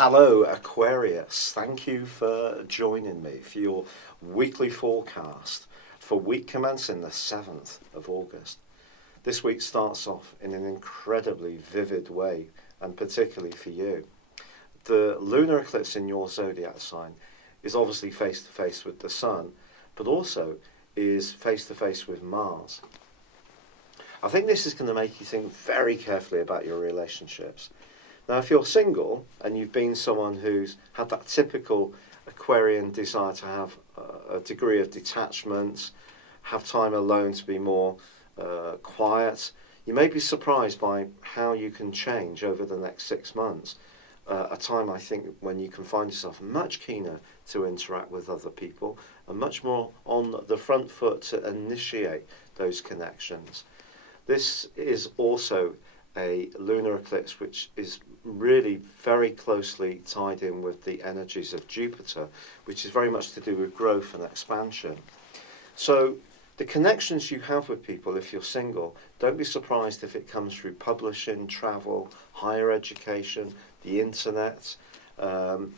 Hello Aquarius, thank you for joining me for your weekly forecast for week commencing the 7th of August. This week starts off in an incredibly vivid way, and particularly for you. The lunar eclipse in your zodiac sign is obviously face to face with the sun, but also is face to face with Mars. I think this is going to make you think very carefully about your relationships. Now, if you're single and you've been someone who's had that typical Aquarian desire to have a degree of detachment, have time alone to be more quiet, you may be surprised by how you can change over the next 6 months. A time, I think, when you can find yourself much keener to interact with other people and much more on the front foot to initiate those connections. This is also a lunar eclipse which is really very closely tied in with the energies of Jupiter, which is very much to do with growth and expansion. So the connections you have with people, if you're single, don't be surprised if it comes through publishing, travel, higher education, the internet, or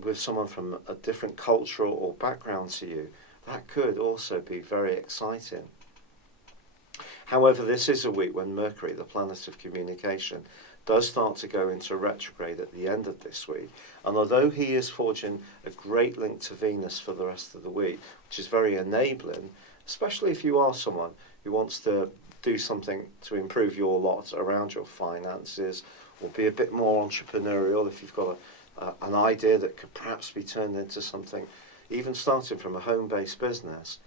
with someone from a different cultural or background to you. That could also be very exciting. However, this is a week when Mercury, the planet of communication, does start to go into retrograde at the end of this week. And although he is forging a great link to Venus for the rest of the week, which is very enabling, especially if you are someone who wants to do something to improve your lot around your finances, or be a bit more entrepreneurial, if you've got an idea that could perhaps be turned into something, even starting from a home-based business,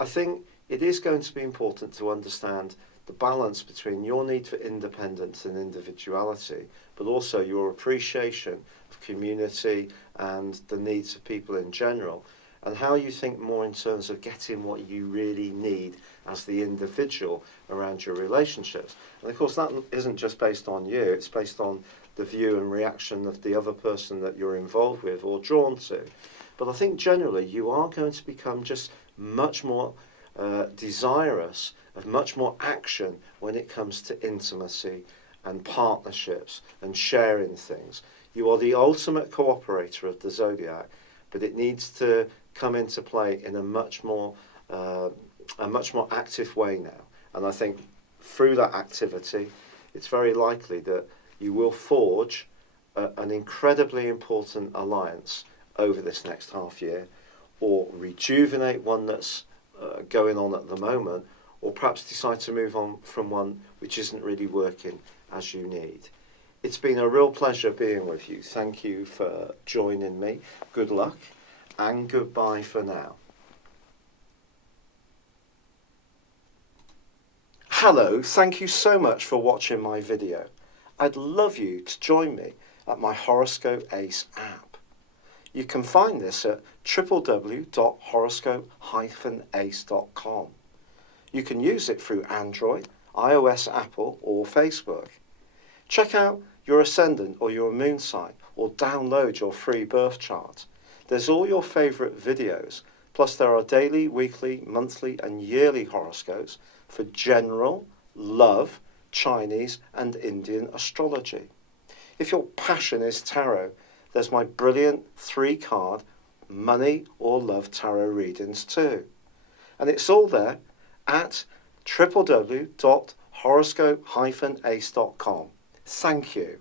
I think it is going to be important to understand the balance between your need for independence and individuality, but also your appreciation of community and the needs of people in general, and how you think more in terms of getting what you really need as the individual around your relationships. And of course that isn't just based on you, it's based on the view and reaction of the other person that you're involved with or drawn to. But I think generally you are going to become just much more desirous of much more action when it comes to intimacy and partnerships and sharing things. You are the ultimate cooperator of the zodiac, but it needs to come into play in a much more active way now. And I think through that activity, it's very likely that you will forge an incredibly important alliance over this next half year, or rejuvenate one that's going on at the moment, or perhaps decide to move on from one which isn't really working as you need. It's been a real pleasure being with you. Thank you for joining me. Good luck and goodbye for now. Hello, thank you so much for watching my video. I'd love you to join me at my Horoscope Ace app. You can find this at www.horoscope-ace.com. You can use it through Android, iOS, Apple, or Facebook. Check out your ascendant or your moon sign, or download your free birth chart. There's all your favourite videos, plus there are daily, weekly, monthly and yearly horoscopes for general, love, Chinese and Indian astrology. If your passion is tarot, there's my brilliant 3-card money or love tarot readings too. And it's all there at www.horoscope-ace.com. Thank you.